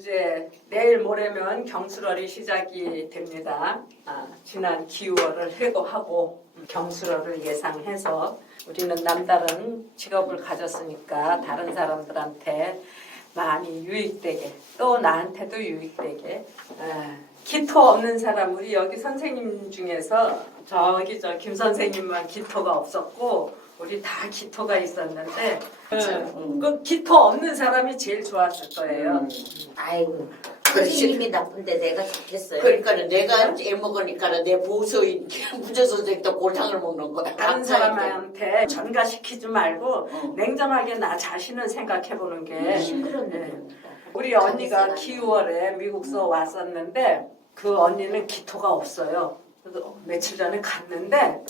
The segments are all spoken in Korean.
이제 내일 모레면 경술월이 시작이 됩니다. 지난 기후월을 회고하고 경술월을 예상해서 우리는 남다른 직업을 가졌으니까 다른 사람들한테 많이 유익되게 또 나한테도 유익되게 기토 없는 사람, 우리 여기 선생님 중에서 저 김 선생님만 기토가 없었고 우리 다 기토가 있었는데 그 기토 없는 사람이 제일 좋았을 거예요. 아이고 선생님이 나쁜데 내가 좋겠어요. 그러니까 내가 애먹으니까 내 보수인 문제선생도 골탕을 먹는 거야. 다른 사람한테 전가시키지 말고 냉정하게 나 자신을 생각해보는 게 싱그럽네. 우리 언니가 기후월에 미국서 왔었는데 그 언니는 기토가 없어요. 그래서 며칠 전에 갔는데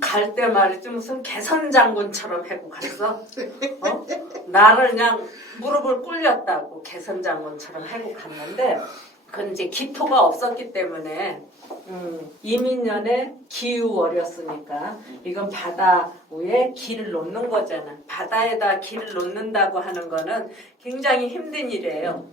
갈 때 말이지 무슨 개선장군처럼 해고 갔어. 나를 그냥 무릎을 꿇렸다고 개선장군처럼 해고 갔는데 그건 이제 기토가 없었기 때문에 이민년에 기후월이었으니까 이건 바다 위에 길을 놓는 거잖아. 바다에다 길을 놓는다고 하는 거는 굉장히 힘든 일이에요.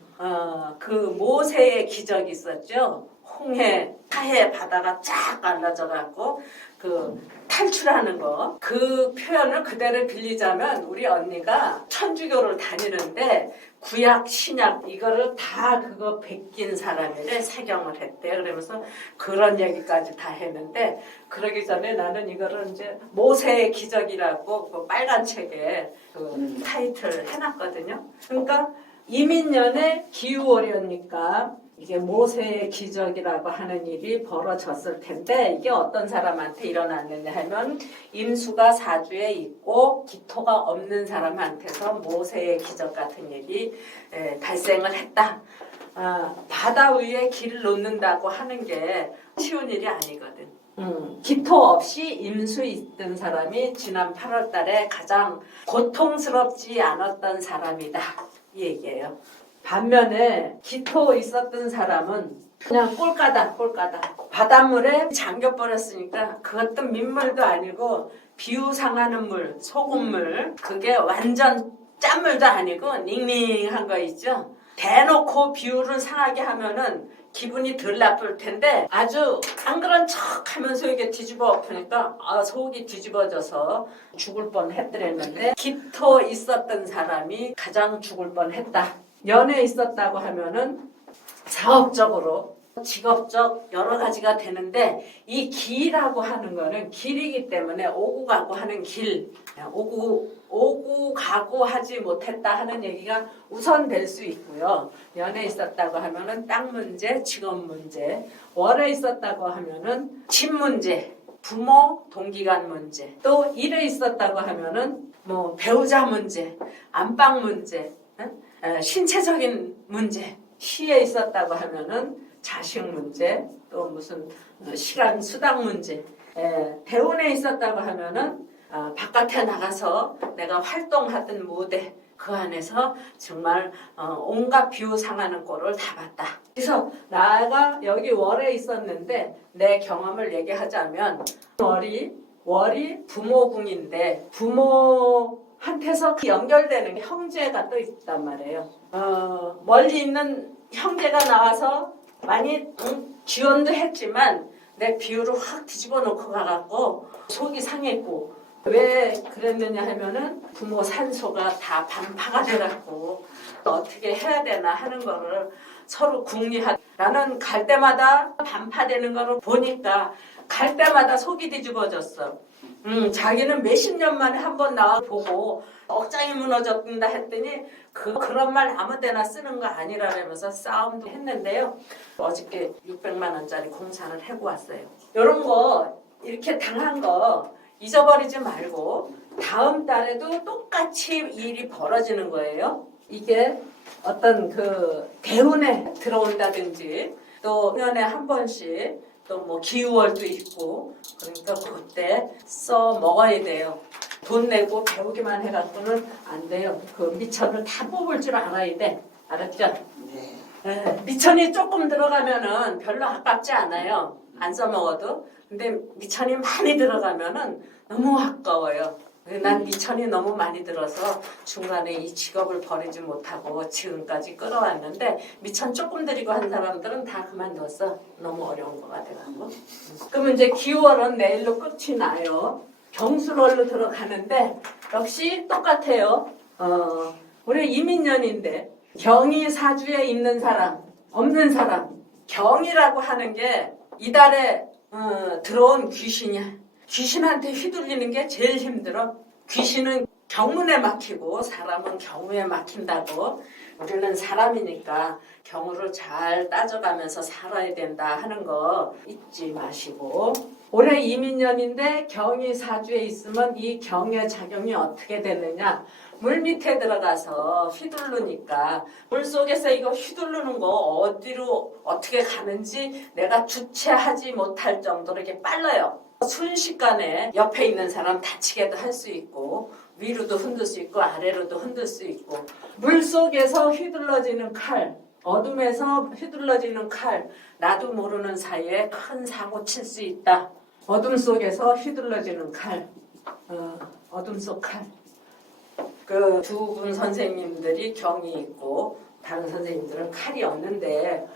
그 모세의 기적이 있었죠. 홍해, 타해 바다가 쫙 갈라져 갖고 그 탈출하는 거. 그 표현을 그대로 빌리자면 우리 언니가 천주교를 다니는데 구약, 신약 이거를 다 그거 베낀 사람이래. 세경을 했대. 그러면서 그런 얘기까지 다 했는데 그러기 전에 나는 이거를 이제 모세의 기적이라고 그 빨간 책에 그 타이틀 해놨거든요. 그러니까 이민년에 기후월이니까 이게 모세의 기적이라고 하는 일이 벌어졌을 텐데 이게 어떤 사람한테 일어났느냐 하면 임수가 사주에 있고 기토가 없는 사람한테서 모세의 기적 같은 일이 발생을 했다. 바다 위에 길을 놓는다고 하는 게 쉬운 일이 아니거든. 기토 없이 임수 있던 사람이 지난 8월 달에 가장 고통스럽지 않았던 사람이다. 이 얘기예요. 반면에 기토 있었던 사람은 그냥 꼴까닥 바닷물에 잠겨버렸으니까 그것도 민물도 아니고 비우상하는 물, 소금물, 그게 완전 짠물도 아니고 닝닝한 거 있죠. 대놓고 비유를 상하게 하면은 기분이 덜 나쁠 텐데 아주 안 그런 척 하면서 이게 뒤집어 엎으니까 속이 뒤집어져서 죽을 뻔했더랬는데 기토 있었던 사람이 가장 죽을 뻔했다. 연애 있었다고 하면은 사업적으로 직업적 여러 가지가 되는데 이 길이라고 하는 거는 길이기 때문에 오고 가고 하는 길, 오고 가고 하지 못했다 하는 얘기가 우선 될 수 있고요. 연애 있었다고 하면은 땅 문제, 직업 문제, 월에 있었다고 하면은 집 문제, 부모 동기간 문제, 또 일에 있었다고 하면은 뭐 배우자 문제, 안방 문제, 신체적인 문제, 시에 있었다고 하면은 자식 문제, 또 무슨 시간 수당 문제, 대운에 있었다고 하면은 바깥에 나가서 내가 활동하던 무대 그 안에서 정말 온갖 비우상하는 꼴을 다 봤다. 그래서 나가 여기 월에 있었는데 내 경험을 얘기하자면 월이 부모궁인데 부모한테서 연결되는 형제가 또 있단 말이에요. 멀리 있는 형제가 나와서 많이 지원도 했지만 내 비유를 확 뒤집어 놓고 가갖고 속이 상했고 왜 그랬느냐 하면은 부모 산소가 다 반파가 돼갖고 어떻게 해야 되나 하는 거를 서로 궁리하다. 나는 갈 때마다 반파되는 거를 보니까 갈 때마다 속이 뒤집어졌어. 자기는 몇십 년 만에 한 번 나와보고 억장이 무너졌다 했더니 그런 말 아무 데나 쓰는 거 아니라면서 싸움도 했는데요. 어저께 600만 원짜리 공사를 해고 왔어요. 이런 거 이렇게 당한 거 잊어버리지 말고 다음 달에도 똑같이 일이 벌어지는 거예요. 이게 어떤 그 대운에 들어온다든지 또 5년에 한 번씩 또 뭐 기후월도 있고 그러니까 그때 써 먹어야 돼요. 돈 내고 배우기만 해갖고는 안 돼요. 그 미천을 다 뽑을 줄 알아야 돼. 알았죠? 네. 미천이 조금 들어가면은 별로 아깝지 않아요. 안 써먹어도. 근데 미천이 많이 들어가면은 너무 아까워요. 난 미천이 너무 많이 들어서 중간에 이 직업을 버리지 못하고 지금까지 끌어왔는데 미천 조금 들이고 한 사람들은 다 그만뒀어. 너무 어려운 거 같아가지고. 그러면 이제 기월은 내일로 끝이 나요. 경술월로 들어가는데 역시 똑같아요. 올해 이민년인데 경이 사주에 있는 사람, 없는 사람. 경이라고 하는 게 이달에 들어온 귀신이야. 귀신한테 휘둘리는 게 제일 힘들어. 귀신은 경문에 막히고 사람은 경우에 막힌다고. 우리는 사람이니까 경우를 잘 따져가면서 살아야 된다 하는 거 잊지 마시고. 올해 이민년인데 경이 사주에 있으면 이 경의 작용이 어떻게 되느냐. 물 밑에 들어가서 휘두르니까 물 속에서 이거 휘두르는 거 어디로 어떻게 가는지 내가 주체하지 못할 정도로 이렇게 빨라요. 순식간에 옆에 있는 사람 다치게도 할 수 있고 위로도 흔들 수 있고 아래로도 흔들 수 있고 물 속에서 휘둘러지는 칼, 어둠에서 휘둘러지는 칼, 나도 모르는 사이에 큰 사고 칠 수 있다. 어둠 속에서 휘둘러지는 칼, 어둠 속 칼. 그 두 분 선생님들이 경이 있고 다른 선생님들은 칼이 없는데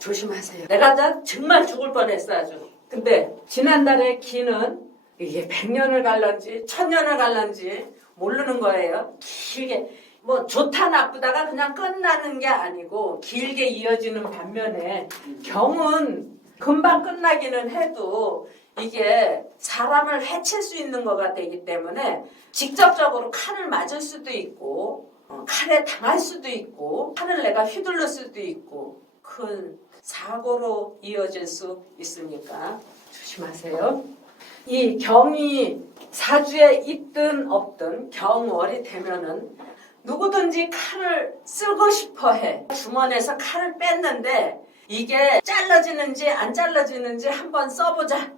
조심하세요. 내가 정말 죽을 뻔했어 아주. 근데 지난달에 기는 이게 100년을 갈런지 1000년을 갈런지 모르는 거예요. 길게 뭐 좋다 나쁘다가 그냥 끝나는 게 아니고 길게 이어지는 반면에 경은 금방 끝나기는 해도 이게 사람을 해칠 수 있는 거가 되기 때문에 직접적으로 칼을 맞을 수도 있고 칼에 당할 수도 있고 칼을 내가 휘둘릴 수도 있고 큰 사고로 이어질 수 있으니까 조심하세요. 이 경이 사주에 있든 없든 경월이 되면은 누구든지 칼을 쓰고 싶어 해. 주머니에서 칼을 뺐는데 이게 잘라지는지 안 잘라지는지 한번 써보자.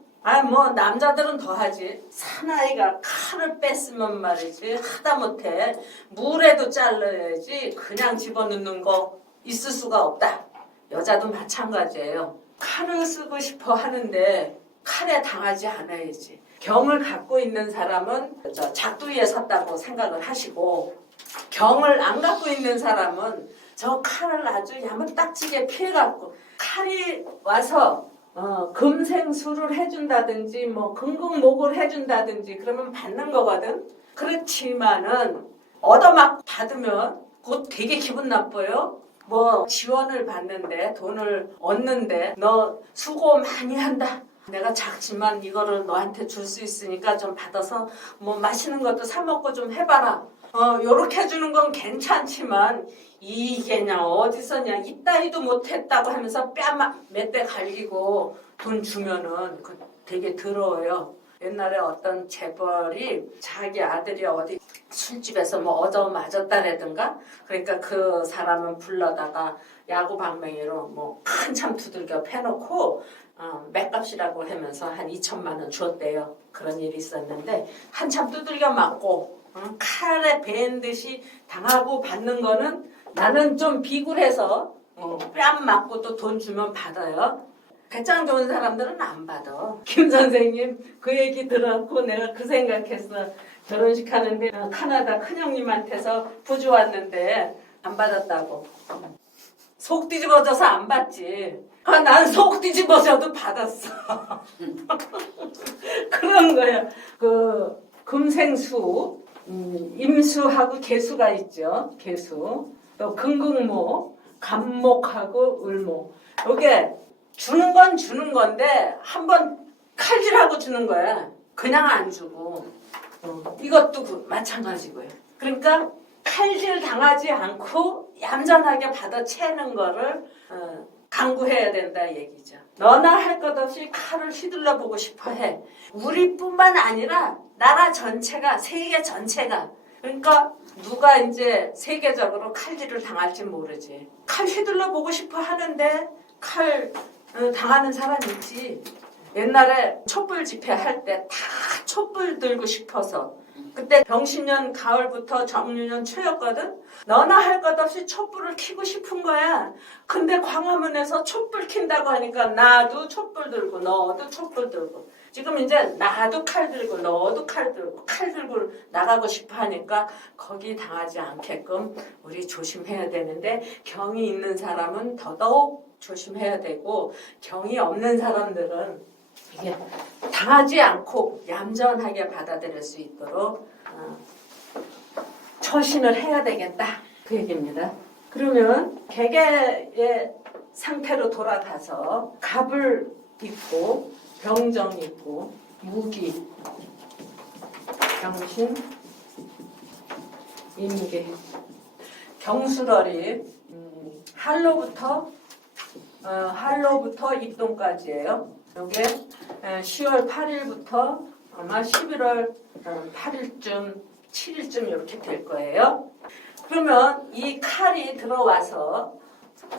뭐 남자들은 더 하지. 사나이가 칼을 뺐으면 말이지 하다못해 물에도 잘라야지 그냥 집어넣는 거 있을 수가 없다. 여자도 마찬가지예요. 칼을 쓰고 싶어 하는데 칼에 당하지 않아야지. 경을 갖고 있는 사람은 작두위에 섰다고 생각을 하시고 경을 안 갖고 있는 사람은 저 칼을 아주 야무딱지게 피해갖고 칼이 와서 금생수를 해준다든지 뭐 금극목을 해준다든지 그러면 받는 거거든. 그렇지만은 얻어막 받으면 그거 되게 기분 나빠요. 뭐 지원을 받는데 돈을 얻는데 너 수고 많이 한다. 내가 작지만 이거를 너한테 줄 수 있으니까 좀 받아서 뭐 맛있는 것도 사 먹고 좀 해봐라. 요렇게 해주는 건 괜찮지만 이게냐 어디서냐 이따위도 못했다고 하면서 뺨 몇 대 갈기고 돈 주면은 그 되게 더러워요. 옛날에 어떤 재벌이 자기 아들이 어디 술집에서 뭐 얻어 맞았다라든가 그러니까 그 사람은 불러다가 야구 방망이로 뭐 한참 두들겨 패놓고 맥값이라고 하면서 한 2천만 원 줬대요. 그런 일이 있었는데 한참 두들겨 맞고 칼에 베인 듯이 당하고 받는 거는 나는 좀 비굴해서 뺨 맞고 또 돈 주면 받아요. 배짱 좋은 사람들은 안 받아. 김 선생님 그 얘기 들었고 내가 그 생각했어. 결혼식 하는데 카나다 큰형님한테서 부주 왔는데 안 받았다고. 속 뒤집어져서 안 받지. 난 속 뒤집어져도 받았어. 그런 거야. 그 금생수, 임수하고 개수가 있죠. 개수. 또 금극목, 간목하고 을목. 이게 주는 건 주는 건데 한번 칼질하고 주는 거야. 그냥 안 주고. 이것도 마찬가지고요. 그러니까 칼질 당하지 않고 얌전하게 받아채는 거를 강구해야 된다 얘기죠. 너나 할 것 없이 칼을 휘둘러 보고 싶어 해. 우리뿐만 아니라 나라 전체가 세계 전체가 그러니까 누가 이제 세계적으로 칼질을 당할지 모르지. 칼 휘둘러 보고 싶어 하는데 칼 당하는 사람 있지. 옛날에 촛불 집회 할 때 다 촛불 들고 싶어서 그때 병신년 가을부터 정유년 초였거든. 너나 할 것 없이 촛불을 켜고 싶은 거야. 근데 광화문에서 촛불 킨다고 하니까 나도 촛불 들고 너도 촛불 들고 지금 이제 나도 칼 들고 너도 칼 들고 나가고 싶어 하니까 거기 당하지 않게끔 우리 조심해야 되는데 경이 있는 사람은 더더욱 조심해야 되고 경이 없는 사람들은 이게 당하지 않고 얌전하게 받아들일 수 있도록 처신을 해야 되겠다 그 얘기입니다. 그러면 개개의 상태로 돌아가서 갑을 있고 병정 있고 무기 병신 임계 경술월이 할로부터 입동까지예요. 이게 10월 8일부터 아마 11월 8일쯤 7일쯤 이렇게 될 거예요. 그러면 이 칼이 들어와서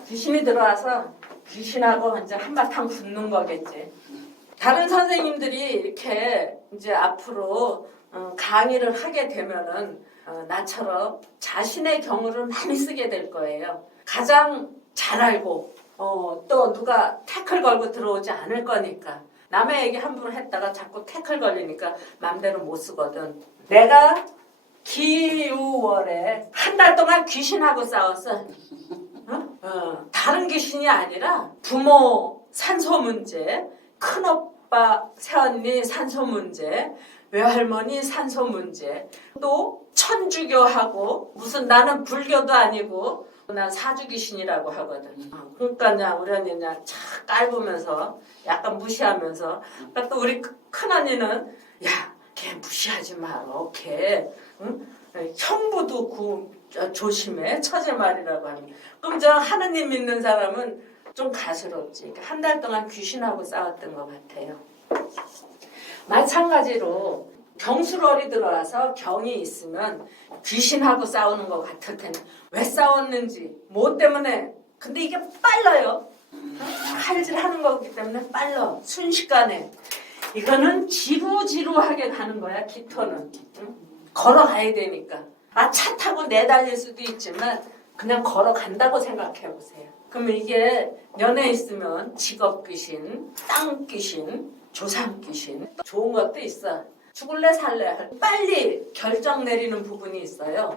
귀신이 들어와서 귀신하고 이제 한바탕 붙는 거겠지. 다른 선생님들이 이렇게 이제 앞으로 강의를 하게 되면은 나처럼 자신의 경우를 많이 쓰게 될 거예요. 가장 잘 알고 또 누가 태클 걸고 들어오지 않을 거니까 남의 얘기 함부로 했다가 자꾸 태클 걸리니까 맘대로 못 쓰거든. 내가 기우월에 한 달 동안 귀신하고 싸웠어. 다른 귀신이 아니라 부모 산소 문제, 큰오빠 새언니 산소 문제, 외할머니 산소 문제, 또 천주교하고 무슨 나는 불교도 아니고 난 사주귀신이라고 하거든. 그러니까 그냥 우리 언니 그냥 착 깔보면서 약간 무시하면서 또 우리 큰언니는 야, 걔 무시하지 마라. 걔 응? 형부도 조심해. 처제 말이라고 하니. 그럼 저 하느님 믿는 사람은 좀 가스럽지. 한 달 동안 귀신하고 싸웠던 것 같아요. 마찬가지로 경술월이 들어와서 경이 있으면 귀신하고 싸우는 것 같을 텐데 왜 싸웠는지 뭐 때문에 근데 이게 빨라요. 칼질하는 거기 때문에 빨라. 순식간에 이거는 지루지루하게 가는 거야. 기토는 걸어가야 되니까 차 타고 내달릴 수도 있지만 그냥 걸어간다고 생각해 보세요. 그러면 이게 년에 있으면 직업 귀신, 땅 귀신, 조상 귀신 좋은 것도 있어. 죽을래 살래 빨리 결정 내리는 부분이 있어요.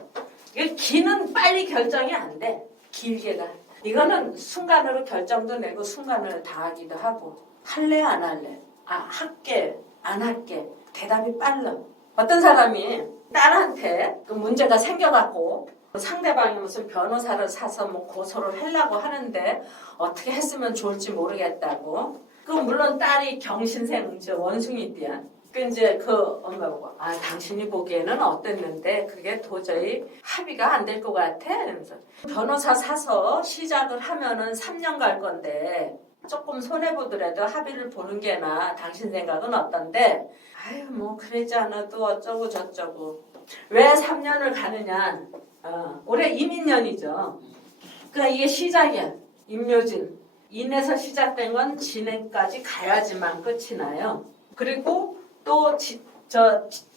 이게 기는 빨리 결정이 안 돼. 길게 가. 이거는 순간으로 결정도 내고 순간을 다 하기도 하고 할래 안 할래 할게 안 할게 대답이 빨라. 어떤 사람이 딸한테 그 문제가 생겨갖고 상대방이 무슨 변호사를 사서 뭐 고소를 하려고 하는데 어떻게 했으면 좋을지 모르겠다고. 그 물론 딸이 경신생 원숭이띠야. 그 이제 그 엄마가 보고 당신이 보기에는 어땠는데 그게 도저히 합의가 안 될 것 같아. 그래서 변호사 사서 시작을 하면은 3년 갈 건데 조금 손해 보더라도 합의를 보는 게 나아. 당신 생각은 어떤데? 아유 뭐 그러지 않아도 어쩌고 저쩌고. 왜 3년을 가느냐? 올해 이민년이죠. 그러니까 이게 시작이야. 임묘진. 인에서 시작된 건 진행까지 가야지만 끝이 나요. 그리고 또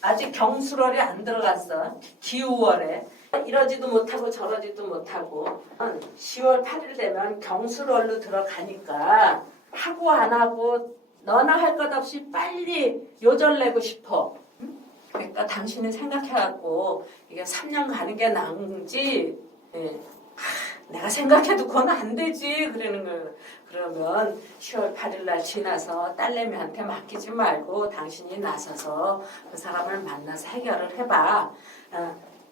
아직 경술월이 안 들어갔어. 기우월에 이러지도 못하고 저러지도 못하고 10월 8일 되면 경술월로 들어가니까 하고 안 하고 너나 할 것 없이 빨리 요절내고 싶어. 그러니까 당신이 생각해갖고 이게 3년 가는 게 나은지 내가 생각해도 그건 안 되지 그러는 거예요. 그러면 10월 8일 날 지나서 딸내미한테 맡기지 말고 당신이 나서서 그 사람을 만나서 해결을 해봐.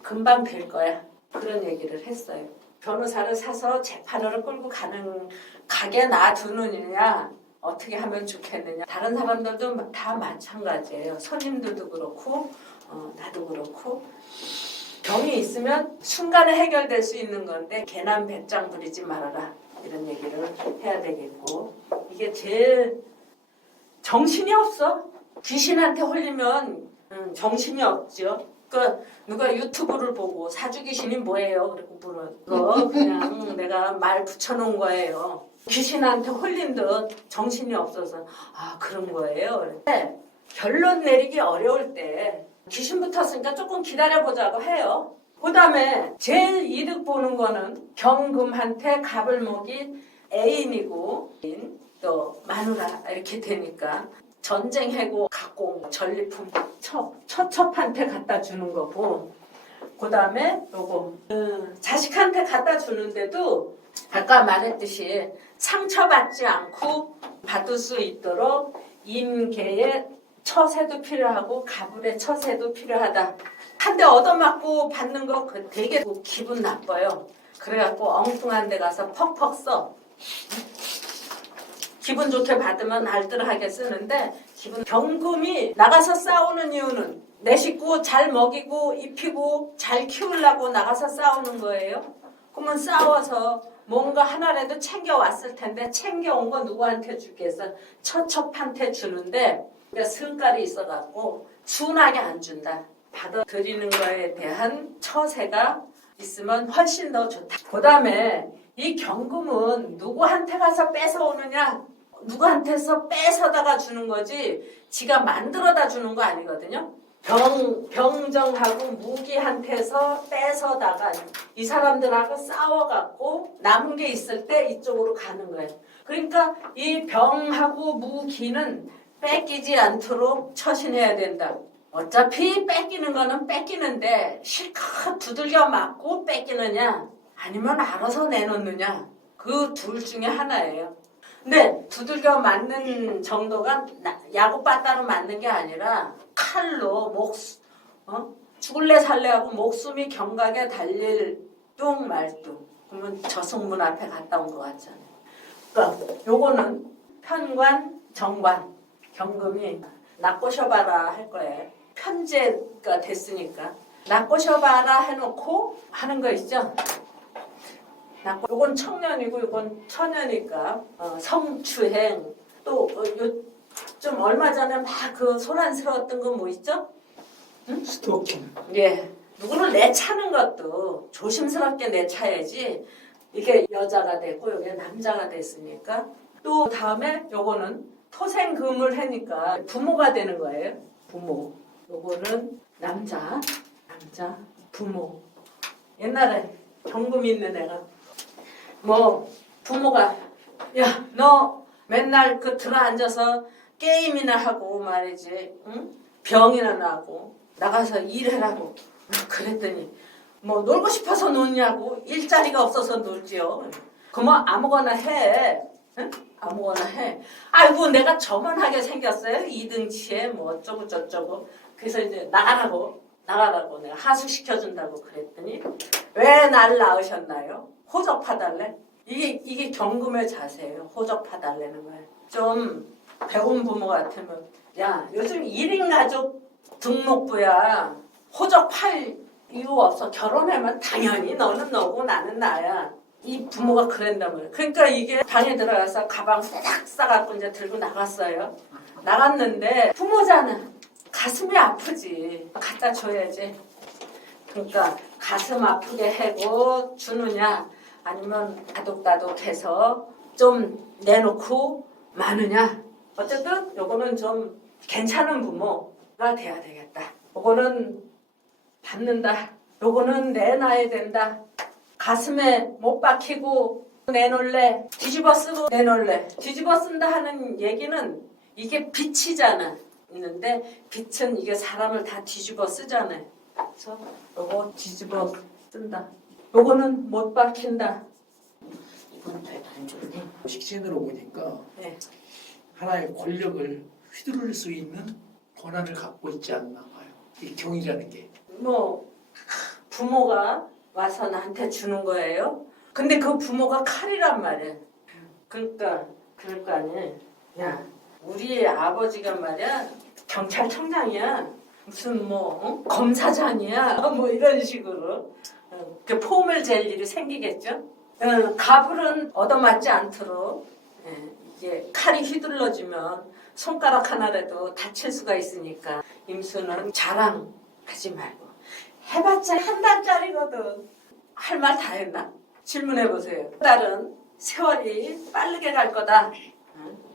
금방 될 거야. 그런 얘기를 했어요. 변호사를 사서 재판으로 끌고 가게 놔두느냐 어떻게 하면 좋겠느냐. 다른 사람들도 다 마찬가지예요. 손님들도 그렇고 나도 그렇고 경이 있으면 순간에 해결될 수 있는 건데 개남 백장 부리지 말아라. 이런 얘기를 해야 되겠고 이게 제일 정신이 없어. 귀신한테 홀리면 정신이 없죠. 그러니까 누가 유튜브를 보고 사주귀신이 뭐예요? 그리고 물어. 그냥 내가 말 붙여놓은 거예요. 귀신한테 홀린 듯 정신이 없어서 그런 거예요. 근데 결론 내리기 어려울 때 귀신 붙었으니까 조금 기다려보자고 해요. 그 다음에 제일 이득 보는 거는 경금한테 갑을 먹인 애인이고 또 마누라 이렇게 되니까 전쟁해고 갖고 온 전리품 처첩한테 갖다 주는 거고, 그 다음에 요거 자식한테 갖다 주는데도 아까 말했듯이 상처받지 않고 받을 수 있도록 임계의 처세도 필요하고 가불의 처세도 필요하다. 한 대 얻어맞고 받는 거 되게 기분 나빠요. 그래갖고 엉뚱한 데 가서 퍽퍽 써. 기분 좋게 받으면 알뜰하게 쓰는데 경금이 나가서 싸우는 이유는 내 식구 잘 먹이고 입히고 잘 키우려고 나가서 싸우는 거예요. 그러면 싸워서 뭔가 하나라도 챙겨왔을 텐데 챙겨온 거 누구한테 주겠어? 처첩한테 주는데 승깔이 있어갖고 순하게 안 준다. 받아들이는 거에 대한 처세가 있으면 훨씬 더 좋다. 그 다음에 이 경금은 누구한테 가서 뺏어오느냐? 누구한테서 뺏어다가 주는 거지 지가 만들어다 주는 거 아니거든요. 병정하고 무기한테서 뺏어다가 이 사람들하고 싸워갖고 남은 게 있을 때 이쪽으로 가는 거예요. 그러니까 이 병하고 무기는 뺏기지 않도록 처신해야 된다. 어차피 뺏기는 거는 뺏기는데 실컷 두들겨 맞고 뺏기느냐 아니면 알아서 내놓느냐 그 둘 중에 하나예요. 근데 두들겨 맞는 정도가 야구바따로 맞는 게 아니라 칼로 죽을래 살래 하고 목숨이 경각에 달릴 뚱말뚱. 그러면 저승문 앞에 갔다 온 것 같잖아요. 그러니까 요거는 편관, 정관, 경금이 나 꼬셔봐라 할 거예요. 편제가 됐으니까 나 꼬셔봐라 해놓고 하는 거 있죠. 요건 청년이고 요건 처녀니까 성추행 또 좀 얼마 전에 막 그 소란스러웠던 거 뭐 있죠? 응? 스토킹. 예. 누구를 내차는 것도 조심스럽게 내차야지 이게 여자가 되고 여기 남자가 됐으니까 또 다음에 요거는 토생금을 하니까 부모가 되는 거예요. 부모. 요거는 남자 부모. 옛날에 경금 있는 애가 뭐 부모가 야 너 맨날 그 들어 앉아서 게임이나 하고 말이지 응? 병이나 나고 나가서 일해라고 그랬더니 뭐 놀고 싶어서 노냐고 일자리가 없어서 놀지요. 그러면 아무거나 해. 응? 아무거나 해. 아이고 내가 저만하게 생겼어요. 이등치에 뭐 어쩌고 저쩌고. 그래서 이제 나가라고 내가 하숙시켜준다고 그랬더니 왜 날 낳으셨나요? 호적파달래? 이게 경금의 자세예요. 호적파달래는 거예요. 좀 배운 부모 같으면 야 요즘 1인 가족 등록부야. 호적팔 이유 없어. 결혼하면 당연히 너는 너고 나는 나야. 이 부모가 그랬다면 그러니까 이게 방에 들어가서 가방 싹 싸갖고 이제 들고 나갔어요. 나갔는데 부모잖아. 가슴이 아프지. 갖다 줘야지. 그러니까 가슴 아프게 해고 주느냐 아니면 다독다독해서 좀 내놓고 마느냐. 어쨌든 요거는 좀 괜찮은 부모가 돼야 되겠다. 요거는 받는다. 요거는 내놔야 된다. 가슴에 못 박히고 내놓을래. 뒤집어 쓰고 내놓을래. 뒤집어 쓴다 하는 얘기는 이게 빛이잖아. 있는데 빛은 이게 사람을 다 뒤집어 쓰잖아. 그래서 요거 뒤집어 쓴다. 요거는 못 박힌다. 이건 별로 안 좋네. 식신으로 보니까 네. 하나의 권력을 휘두를 수 있는 권한을 갖고 있지 않나 봐요. 이 경이라는 게. 뭐 부모가 와서 나한테 주는 거예요. 근데 그 부모가 칼이란 말이야. 그러니까 그럴 거 아니야. 야 우리 아버지가 말이야 경찰청장이야. 무슨 뭐 검사장이야. 뭐 이런 식으로 그 폼을 잴 일이 생기겠죠. 가불은 얻어맞지 않도록 이게 칼이 휘둘러지면 손가락 하나라도 다칠 수가 있으니까 임수는 자랑하지 말고 해봤자 한 달짜리거든. 할 말 다 했나? 질문해보세요. 한 달은 세월이 빠르게 갈 거다.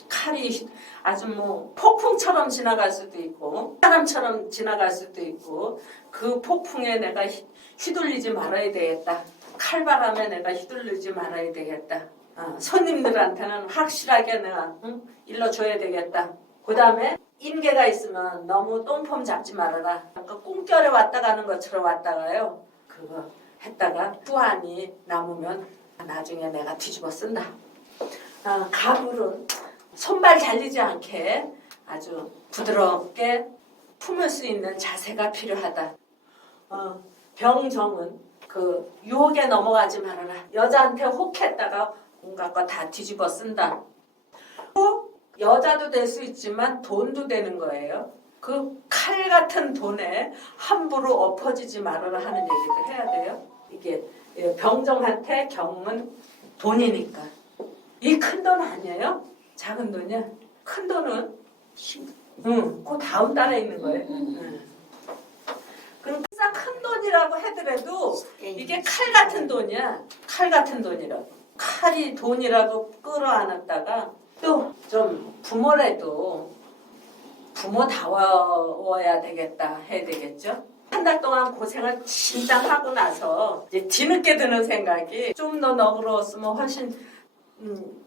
칼이 아주 뭐 폭풍처럼 지나갈 수도 있고 사람처럼 지나갈 수도 있고 그 폭풍에 내가 휘둘리지 말아야 되겠다. 칼바람에 내가 휘둘리지 말아야 되겠다. 손님들한테는 확실하게 내가 일러줘야 되겠다. 그 다음에 인계가 있으면 너무 똥폼 잡지 말아라. 아까 꿈결에 왔다 가는 것처럼 왔다가요. 그거 했다가 후환이 남으면 나중에 내가 뒤집어 쓴다. 가불은 손발 잘리지 않게 아주 부드럽게 품을 수 있는 자세가 필요하다. 병정은 그 유혹에 넘어가지 말아라. 여자한테 혹했다가 온갖 거 다 뒤집어 쓴다. 또 여자도 될 수 있지만 돈도 되는 거예요. 그 칼 같은 돈에 함부로 엎어지지 말아라 하는 얘기도 해야 돼요. 이게 병정한테 경은 돈이니까. 이 큰 돈 아니에요? 작은 돈이야. 큰 돈은 그 다음 달에 있는 거예요. 그럼 큰 돈이라고 하더라도 이게 칼 같은 돈이야. 칼 같은 돈이라고. 칼이 돈이라고 끌어안았다가 또 좀 부모라도 부모다워야 되겠다 해야 되겠죠. 한 달 동안 고생을 진짜 하고 나서 이제 뒤늦게 드는 생각이 좀 더 너그러웠으면 훨씬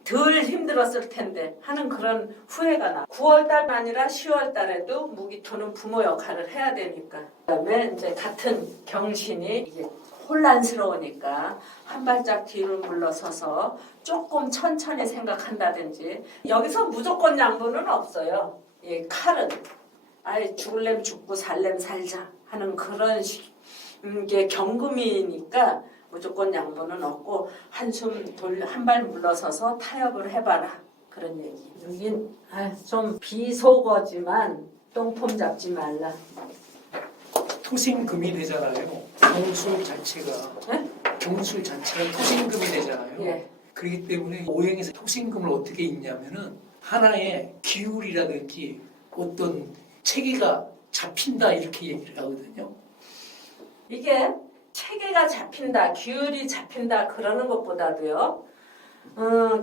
덜 힘들었을 텐데 하는 그런 후회가 나. 9월달 아니라 10월달에도 무기토는 부모 역할을 해야 되니까. 그다음에 이제 같은 경신이 이게 혼란스러우니까 한 발짝 뒤로 물러서서 조금 천천히 생각한다든지. 여기서 무조건 양보는 없어요. 이 칼은 아예 죽을렘 죽고 살렘 살자 하는 그런 게 경금이니까 무조건 양보는 없고 한숨 한 발 물러서서 타협을 해봐라 그런 얘기. 여긴 좀 비속어지만 똥폼 잡지 말라. 토생금이 되잖아요. 경술 자체가 네? 경술 자체가 토생금이 되잖아요. 예. 그렇기 때문에 오행에서 토생금을 어떻게 읽냐면은 하나의 기울이라든지 어떤 체계가 잡힌다 이렇게 얘기를 하거든요. 이게 체계가 잡힌다, 기울이 잡힌다 그러는 것보다도요.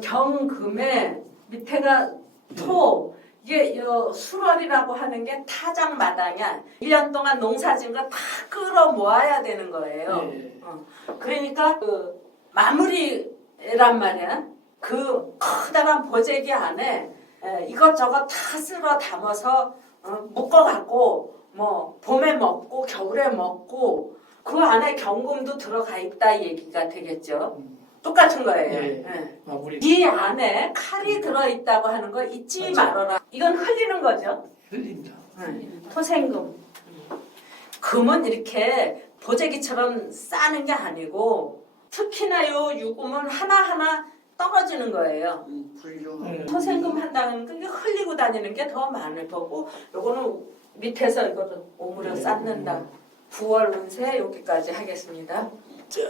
경금의 밑에가 토, 이게 수월이라고 하는 게 타작마당이야. 1년 동안 농사진 거 다 끌어 모아야 되는 거예요. 네. 그러니까 그 마무리란 말이야. 그 커다란 보재기 안에 이것저것 다 쓸어 담아서 묶어갖고 뭐 봄에 먹고 겨울에 먹고 그 안에 경금도 들어가 있다 이 얘기가 되겠죠. 똑같은 거예요. 네. 예. 마무리 이 안에 칼이 들어있다고 하는 거 잊지 말아라. 이건 흘리는 거죠. 흘린다. 토생금. 금은 이렇게 보재기처럼 싸는 게 아니고 특히나 요 유금은 하나하나 떨어지는 거예요. 훌륭한. 토생금 한다는 게 흘리고 다니는 게 더 많을 거고 요거는 밑에서 이거를 오므려 쌓는다. 9월 운세 여기까지 하겠습니다. 자.